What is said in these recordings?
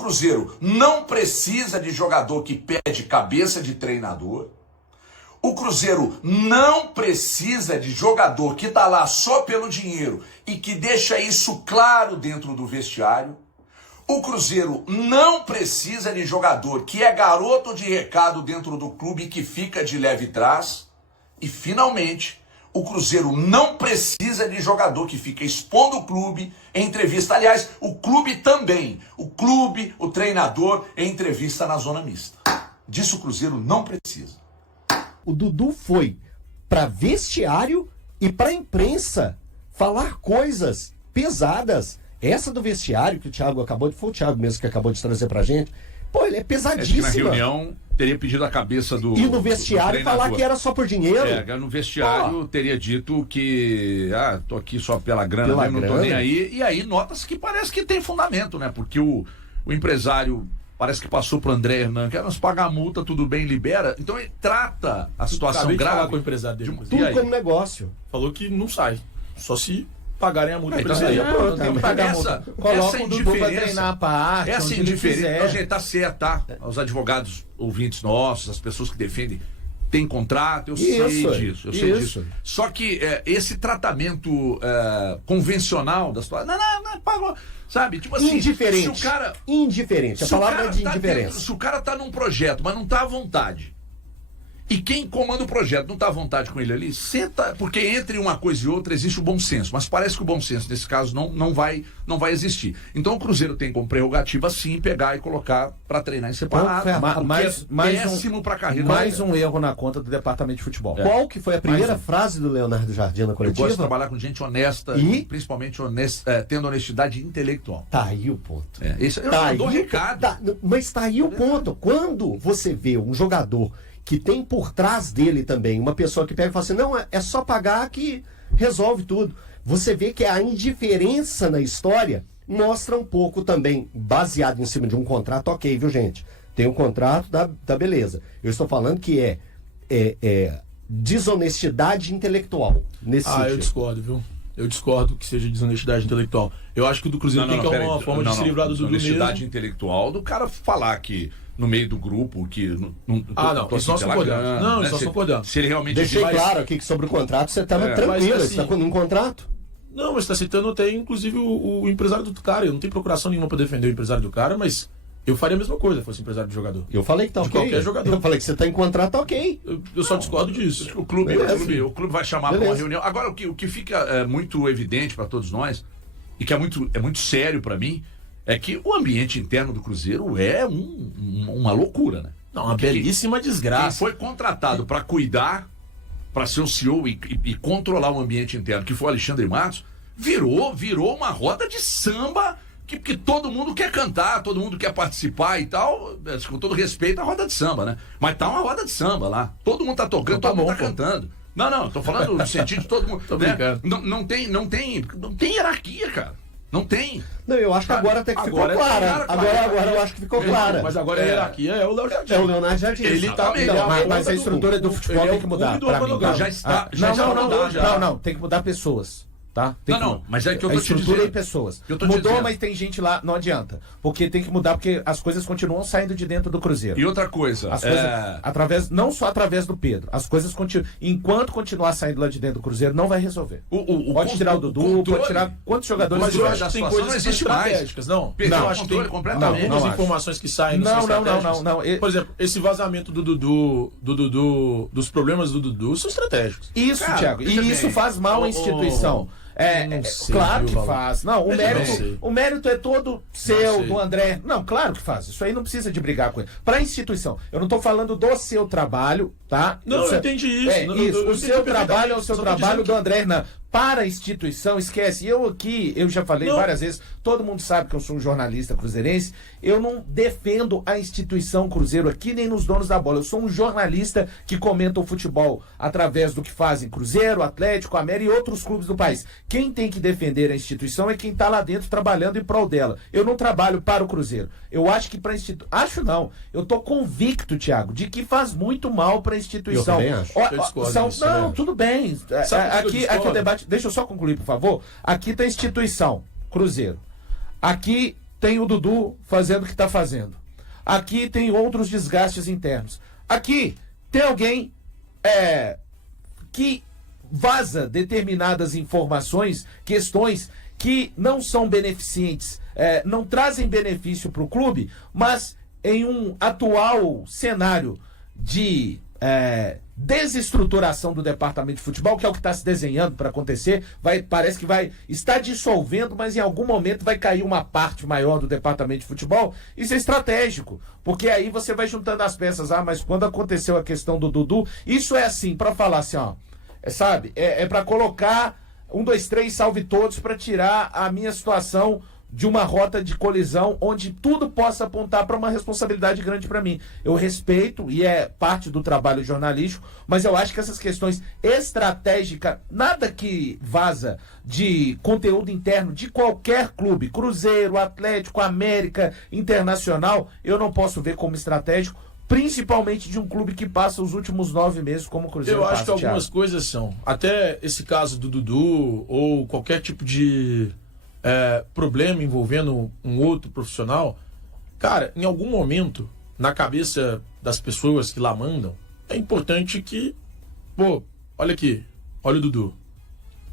Cruzeiro não precisa de jogador que pede cabeça de treinador. O Cruzeiro não precisa de jogador que está lá só pelo dinheiro e que deixa isso claro dentro do vestiário. O Cruzeiro não precisa de jogador que é garoto de recado dentro do clube e que fica de leve trás. E, finalmente, o Cruzeiro não precisa de jogador que fica expondo o clube em entrevista. Aliás, o clube também. O clube, o treinador, em entrevista na zona mista. Disso o Cruzeiro não precisa. O Dudu foi para vestiário e para imprensa falar coisas pesadas. Essa do vestiário que o Thiago acabou de... Foi o Thiago mesmo que acabou de trazer pra gente. Pô, ele é pesadíssimo. Na reunião teria pedido a cabeça do... E no vestiário falar que era só por dinheiro. No vestiário teria dito que... tô aqui só pela grana, não tô nem aí. E aí nota-se que parece que tem fundamento, né? Porque o empresário... Parece que passou pro André Hernan, quer nos pagar a multa, tudo bem, libera. Então ele trata a situação grave. De falar com o empresário dele. Tudo como negócio. Falou que não sai. Só se pagarem a multa. Então, tem que pagar a multa. Coloca o Dudu pra treinar a parte. Essa indiferença. A gente tá certo, tá? Os advogados ouvintes nossos, as pessoas que defendem, tem contrato, eu sei disso. Só que esse tratamento convencional da situação. Não, pagou. Sabe? Tipo assim, indiferente. Se o cara, indiferente. A palavra é de indiferença. Se o cara tá num projeto, mas não tá à vontade, e quem comanda o projeto não tá à vontade com ele ali, senta, porque entre uma coisa e outra existe o bom senso, mas parece que o bom senso nesse caso não vai existir. Então o Cruzeiro tem como prerrogativa sim pegar e colocar para treinar em separado. Péssimo para a carreira. Mais um erro na conta do departamento de futebol. Qual que foi a primeira frase do Leonardo Jardim na coletiva? Eu gosto de trabalhar com gente honesta e principalmente tendo honestidade intelectual. Tá aí o ponto. Eu dou recado. Mas tá aí o ponto. Quando você vê um jogador que tem por trás dele também uma pessoa que pega e fala assim, não, é só pagar que resolve tudo. Você vê que a indiferença na história mostra um pouco também, baseado em cima de um contrato, ok, viu, gente? Tem um contrato, tá beleza. Eu estou falando que é desonestidade intelectual nesse sentido. Eu discordo, viu? Eu discordo que seja desonestidade intelectual. Eu acho que o do Cruzeiro tem que ter uma forma de se livrar do Dudu mesmo. Desonestidade intelectual do cara falar que no meio do grupo, que isso nós concordamos. Não, isso nós concordamos. Se ele realmente... Deixei claro aqui que sobre o contrato você estava tranquilo, assim, você está com um contrato. Não, mas está citando até, inclusive, o empresário do cara. Eu não tenho procuração nenhuma para defender o empresário do cara, mas eu faria a mesma coisa se fosse empresário do jogador. Eu falei que tá ok. Qualquer jogador. Eu falei que você está em contrato, tá ok. Eu só discordo disso. O clube vai chamar para uma reunião. Agora, o que fica muito evidente para todos nós, e que é muito sério para mim, é que o ambiente interno do Cruzeiro é uma loucura, né? Não, uma belíssima desgraça. Quem foi contratado para cuidar, para ser o CEO e controlar o ambiente interno, que foi o Alexandre Matos, virou uma roda de samba que todo mundo quer cantar, todo mundo quer participar e tal, com todo respeito à roda de samba, né? Mas tá uma roda de samba lá. Todo mundo tá tocando, todo mundo tá cantando. Não, tô falando no sentido de todo mundo. Tô brincando. Não tem hierarquia, cara. Não tem. Não, eu acho que agora até que ficou clara. Agora eu acho que ficou clara. Mas agora a hierarquia é o Léo Jardim. É o Leonardo Jardim. Ele tá mas a estrutura do futebol tem que mudar. Pra mim. Já está. Não, tem que mudar pessoas. Tá? Mas é que eu tô te estrutura dizendo. e pessoas. Mudou, dizendo. Mas tem gente lá, não adianta. Porque tem que mudar, porque as coisas continuam saindo de dentro do Cruzeiro. E outra coisa. As coisas, não só através do Pedro. As coisas continuam. Enquanto continuar saindo lá de dentro do Cruzeiro, não vai resolver. Pode tirar o Dudu, pode tirar quantos jogadores. Mas eu acho que tem coisas que são estratégicas. Não, eu acho que tem completamente. Algumas informações que saem não. Por exemplo, esse vazamento do Dudu, dos problemas do Dudu, são estratégicos. Isso, Thiago. E isso faz mal à instituição. Claro que faz. Não, o mérito é todo seu, do André. Não, claro que faz. Isso aí não precisa de brigar com ele. Para a instituição. Eu não estou falando do seu trabalho, tá? Não, eu entendi isso. O seu trabalho é o seu trabalho do André Hernan. Para a instituição, esquece. Eu já falei várias vezes, todo mundo sabe que eu sou um jornalista cruzeirense, eu não defendo a instituição Cruzeiro aqui, nem nos donos da bola. Eu sou um jornalista que comenta o futebol através do que fazem Cruzeiro, Atlético, América e outros clubes do país. Quem tem que defender a instituição é quem está lá dentro trabalhando em prol dela. Eu não trabalho para o Cruzeiro. Eu acho que para a instituição... Acho não. Eu tô convicto, Thiago, de que faz muito mal para a instituição. Eu também acho. Não, tudo bem. Aqui o debate... Deixa eu só concluir, por favor. Aqui está a instituição, Cruzeiro. Aqui tem o Dudu fazendo o que está fazendo. Aqui tem outros desgastes internos. Aqui tem alguém que vaza determinadas informações, questões que não são beneficentes, não trazem benefício para o clube, mas em um atual cenário de desestruturação do departamento de futebol, que é o que está se desenhando para acontecer, parece que vai estar dissolvendo, mas em algum momento vai cair uma parte maior do departamento de futebol. Isso é estratégico, porque aí você vai juntando as peças. Mas quando aconteceu a questão do Dudu, isso é assim, para falar assim, ó, sabe, para colocar 1, 2, 3, salve todos, para tirar a minha situação de uma rota de colisão onde tudo possa apontar para uma responsabilidade grande para mim. Eu respeito e é parte do trabalho jornalístico, mas eu acho que essas questões estratégicas, nada que vaza de conteúdo interno de qualquer clube, Cruzeiro, Atlético, América, Internacional, eu não posso ver como estratégico, principalmente de um clube que passa os últimos 9 meses como o Cruzeiro. Eu acho que algumas coisas são, até esse caso do Dudu ou qualquer tipo de problema envolvendo um outro profissional, cara, em algum momento, na cabeça das pessoas que lá mandam, é importante que, olha aqui, olha o Dudu,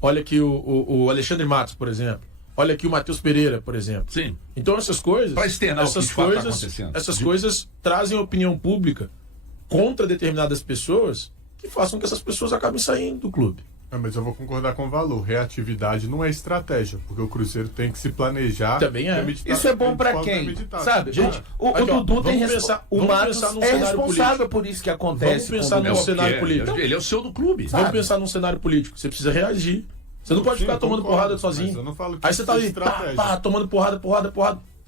olha aqui o Alexandre Matos, por exemplo, olha aqui o Matheus Pereira, por exemplo. Sim. Então essas coisas, Pra externar o que de fato tá acontecendo. essas coisas trazem opinião pública contra determinadas pessoas que façam que essas pessoas acabem saindo do clube. Mas eu vou concordar com o valor. Reatividade não é estratégia, porque o Cruzeiro tem que se planejar. Também é. Isso é bom pra quem? Sabe, gente, o Dudu tem o Matos é responsável por isso que acontece. Vamos pensar no cenário político. Ele é o seu do clube. Vamos pensar num cenário político. Você precisa reagir. Você não pode ficar tomando porrada sozinho. Eu não falo que Aí você tá ali, tomando porrada.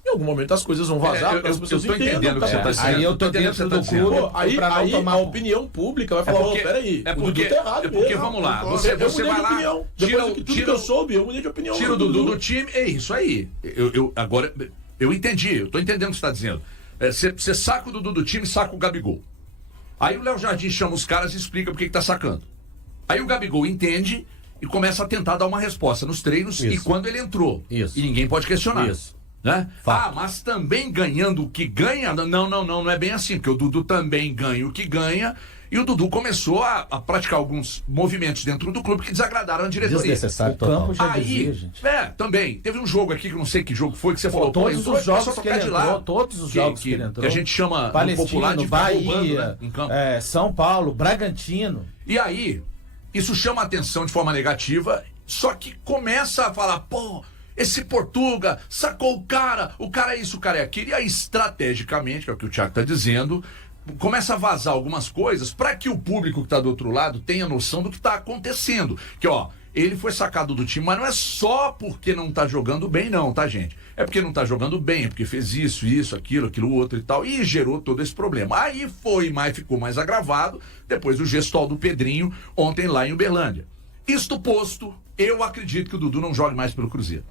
Em algum momento as coisas vão vazar para as pessoas eu tô entendendo o que você tá dizendo. Aí eu tô dentro do clube. Aí a opinião pública vai falar, peraí, o Dudu tá errado. Porque, vamos lá, você vai lá, tudo que eu soube, eu mudei de opinião. Tira o Dudu do time, é isso aí. Agora, eu entendi, eu tô entendendo o que você tá dizendo. Você saca o Dudu do time, saca o Gabigol. Aí o Léo Jardim chama os caras e explica por que tá sacando. Aí o Gabigol entende e começa a tentar dar uma resposta nos treinos e quando ele entrou. Isso. E ninguém pode questionar. Isso. Né? Mas também ganhando o que ganha? Não é bem assim, porque o Dudu também ganha o que ganha e o Dudu começou a praticar alguns movimentos dentro do clube que desagradaram a diretoria. Desnecessário total. Dizia, gente. Também. Teve um jogo aqui que eu não sei que jogo foi que você falou. Todos os jogos que ele entrou, todos os jogos que ele entrou. Que a gente chama Palestino, no popular de Bahia, roubando, né, em campo. São Paulo, Bragantino. E aí, isso chama a atenção de forma negativa, só que começa a falar, esse Portuga sacou o cara é isso, o cara é aquilo. E aí, estrategicamente, que é o que o Thiago está dizendo, começa a vazar algumas coisas para que o público que está do outro lado tenha noção do que está acontecendo. Que, ele foi sacado do time, mas não é só porque não está jogando bem, não, tá, gente? É porque não está jogando bem, é porque fez isso, aquilo outro e tal, e gerou todo esse problema. Aí ficou mais agravado depois do gestual do Pedrinho ontem lá em Uberlândia. Isto posto, eu acredito que o Dudu não jogue mais pelo Cruzeiro.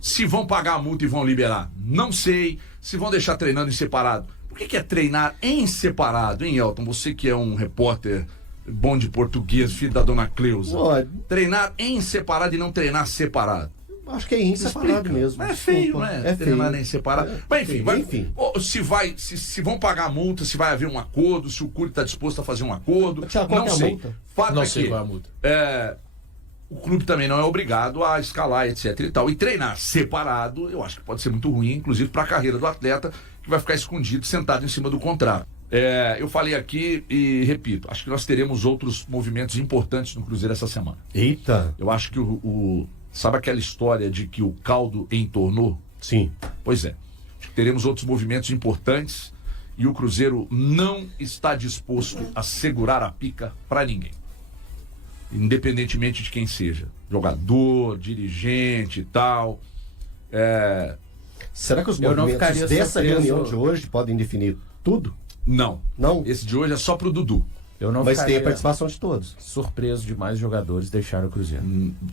Se vão pagar a multa e vão liberar, não sei. Se vão deixar treinando em separado. Por que é treinar em separado, hein, Elton? Você que é um repórter bom de português, filho da dona Cleusa. Treinar em separado e não treinar separado. Acho que é em separado mesmo. Mas é feio, não é? Treinar em separado. Mas enfim. Se vão pagar a multa, se vai haver um acordo, se o clube está disposto a fazer um acordo. Não sei. Não sei qual é a multa. O clube também não é obrigado a escalar, etc e tal. E treinar separado, eu acho que pode ser muito ruim, inclusive para a carreira do atleta, que vai ficar escondido, sentado em cima do contrato. Eu falei aqui e repito, acho que nós teremos outros movimentos importantes no Cruzeiro essa semana. Eita! Eu acho que sabe aquela história de que o caldo entornou? Sim. Pois é. Acho que teremos outros movimentos importantes e o Cruzeiro não está disposto a segurar a pica para ninguém. Independentemente de quem seja. Jogador, dirigente e tal. Será que os movimentos dessa reunião de hoje podem definir tudo? Não. Não? Esse de hoje é só pro Dudu. Eu não Mas tem a participação de todos. Surpreso de mais jogadores deixaram o Cruzeiro.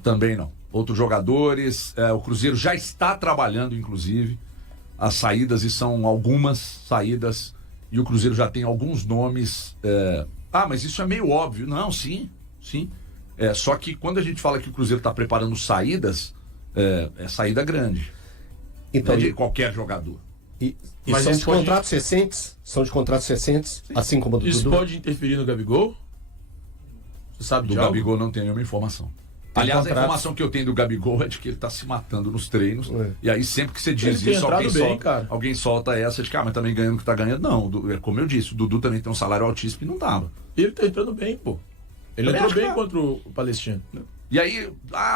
Também não. Outros jogadores, o Cruzeiro já está trabalhando, inclusive, as saídas, e são algumas saídas, e o Cruzeiro já tem alguns nomes. Mas isso é meio óbvio. Não, sim. Só que quando a gente fala que o Cruzeiro está preparando saídas, é saída grande. Então, não é de qualquer jogador. E Mas são isso de pode- contratos recentes? São de contratos recentes, assim como o do Isso Dudu? pode interferir no Gabigol? Você sabe Do de algo? Gabigol não tem nenhuma informação. Aliás, contrato. a informação que eu tenho do Gabigol é de que ele tá se matando nos treinos. É. E aí, sempre que você diz Ele tem isso, entrado bem, cara. alguém solta essa de que, mas também ganhando o que tá ganhando. Não, é como eu disse, o Dudu também tem um salário altíssimo e não tava. Ele tá entrando bem, pô. Ele Também entrou acho bem que- contra o Palestino. E aí,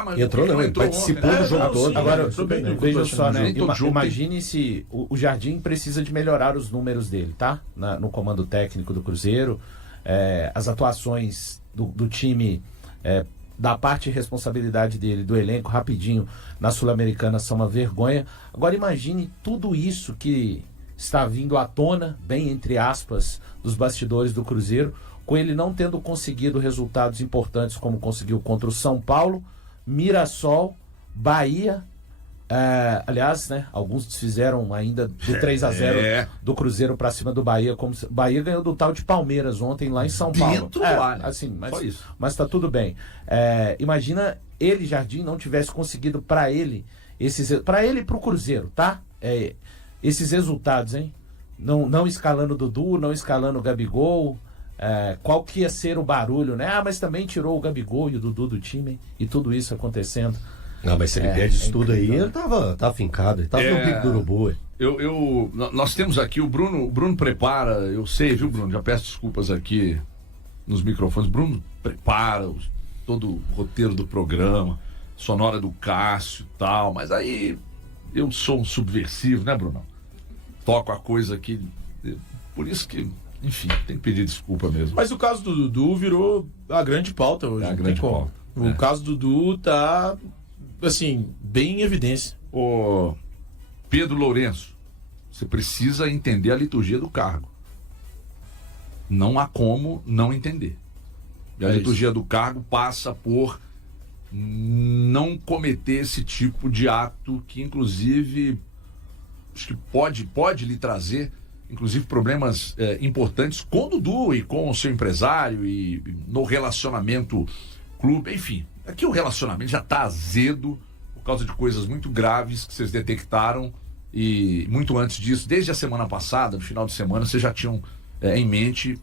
mas Entrou por que não, ele participou ontem? do jogo não, todo. sim, Agora, entrou bem no veja só, né? Nem todo jogo Imagine se o Jardim precisa de melhorar os números dele, tá? No comando técnico do Cruzeiro. As atuações do time, da parte de responsabilidade dele, do elenco, rapidinho, na Sul-Americana são uma vergonha. Agora imagine tudo isso que está vindo à tona, bem entre aspas, dos bastidores do Cruzeiro, com ele não tendo conseguido resultados importantes como conseguiu contra o São Paulo, Mirassol, Bahia. Aliás, né, alguns desfizeram ainda do 3-0 do Cruzeiro para cima do Bahia. Bahia ganhou do tal de Palmeiras ontem lá em São Paulo. Dentro do Allianz. Assim, Só isso. mas tá tudo bem. Imagina ele, Jardim, não tivesse conseguido para ele e pro Cruzeiro, tá? Esses resultados, hein? Não escalando o Dudu, não escalando o Gabigol. Qual que ia ser o barulho, né? Mas também tirou o Gabigol e o Dudu do time, hein? E tudo isso acontecendo. Não, mas se ele perde isso tudo aí, ele tava fincado, ele tava no pico do urubu. Nós temos aqui, o Bruno prepara, eu sei, viu, Bruno? Já peço desculpas aqui nos microfones. Bruno prepara todo o roteiro do programa, sonora do Cássio e tal, mas aí eu sou um subversivo, né, Bruno? Toco a coisa aqui, por isso que, enfim, tem que pedir desculpa mesmo. Mas o caso do Dudu virou a grande pauta hoje. É a não grande tem como. pauta. O caso do Dudu tá, assim, bem em evidência. Ô, Pedro Lourenço, você precisa entender a liturgia do cargo. Não há como não entender. E a liturgia do cargo passa por não cometer esse tipo de ato que, inclusive, acho que pode lhe trazer, inclusive, problemas importantes com o Dudu e com o seu empresário e no relacionamento clube, enfim. Aqui o relacionamento já está azedo por causa de coisas muito graves que vocês detectaram e muito antes disso, desde a semana passada, no final de semana, vocês já tinham em mente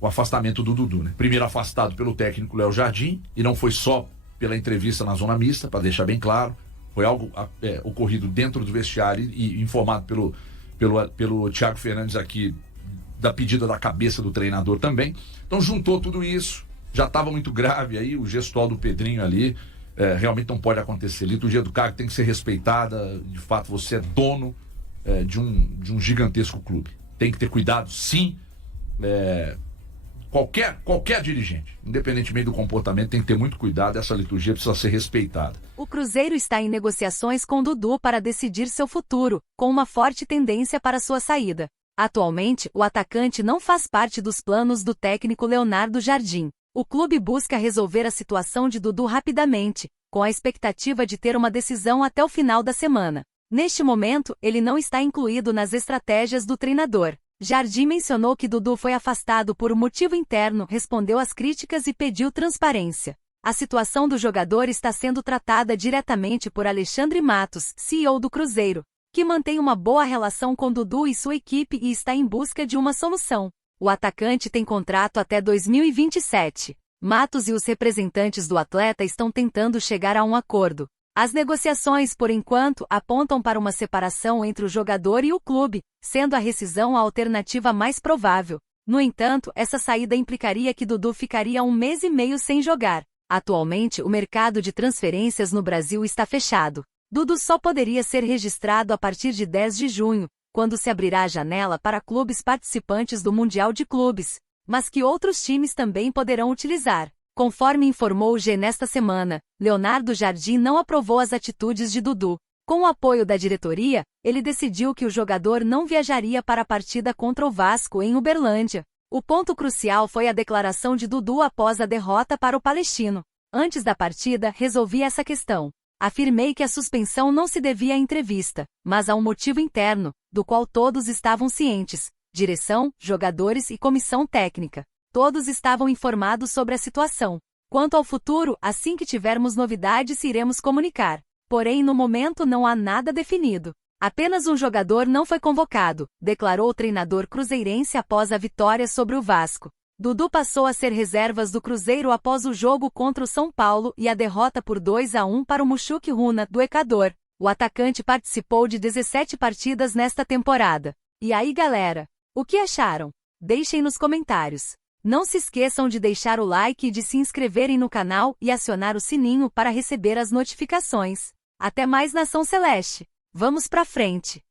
o afastamento do Dudu, né? Primeiro afastado pelo técnico Léo Jardim, e não foi só pela entrevista na zona mista, para deixar bem claro, foi algo ocorrido dentro do vestiário e informado pelo Thiago Fernandes aqui, da pedida da cabeça do treinador também. Então juntou tudo isso, já estava muito grave aí, o gestual do Pedrinho ali, realmente não pode acontecer. Liturgia do cargo tem que ser respeitada, de fato você é dono de um gigantesco clube. Tem que ter cuidado, sim. Qualquer dirigente, independentemente do comportamento, tem que ter muito cuidado, essa liturgia precisa ser respeitada. O Cruzeiro está em negociações com Dudu para decidir seu futuro, com uma forte tendência para sua saída. Atualmente, o atacante não faz parte dos planos do técnico Leonardo Jardim. O clube busca resolver a situação de Dudu rapidamente, com a expectativa de ter uma decisão até o final da semana. Neste momento, ele não está incluído nas estratégias do treinador. Jardim mencionou que Dudu foi afastado por um motivo interno, respondeu às críticas e pediu transparência. A situação do jogador está sendo tratada diretamente por Alexandre Matos, CEO do Cruzeiro, que mantém uma boa relação com Dudu e sua equipe e está em busca de uma solução. O atacante tem contrato até 2027. Matos e os representantes do atleta estão tentando chegar a um acordo. As negociações, por enquanto, apontam para uma separação entre o jogador e o clube, sendo a rescisão a alternativa mais provável. No entanto, essa saída implicaria que Dudu ficaria 1 mês e meio sem jogar. Atualmente, o mercado de transferências no Brasil está fechado. Dudu só poderia ser registrado a partir de 10 de junho, quando se abrirá a janela para clubes participantes do Mundial de Clubes, mas que outros times também poderão utilizar. Conforme informou o G nesta semana, Leonardo Jardim não aprovou as atitudes de Dudu. Com o apoio da diretoria, ele decidiu que o jogador não viajaria para a partida contra o Vasco em Uberlândia. O ponto crucial foi a declaração de Dudu após a derrota para o Palestino. Antes da partida, resolvi essa questão. Afirmei que a suspensão não se devia à entrevista, mas a um motivo interno, do qual todos estavam cientes: direção, jogadores e comissão técnica. Todos estavam informados sobre a situação. Quanto ao futuro, assim que tivermos novidades, iremos comunicar. Porém, no momento não há nada definido. Apenas um jogador não foi convocado, declarou o treinador cruzeirense após a vitória sobre o Vasco. Dudu passou a ser reservas do Cruzeiro após o jogo contra o São Paulo e a derrota por 2-1 para o Mushuc Runa, do Equador. O atacante participou de 17 partidas nesta temporada. E aí, galera? O que acharam? Deixem nos comentários. Não se esqueçam de deixar o like e de se inscreverem no canal e acionar o sininho para receber as notificações. Até mais, Nação Celeste! Vamos pra frente!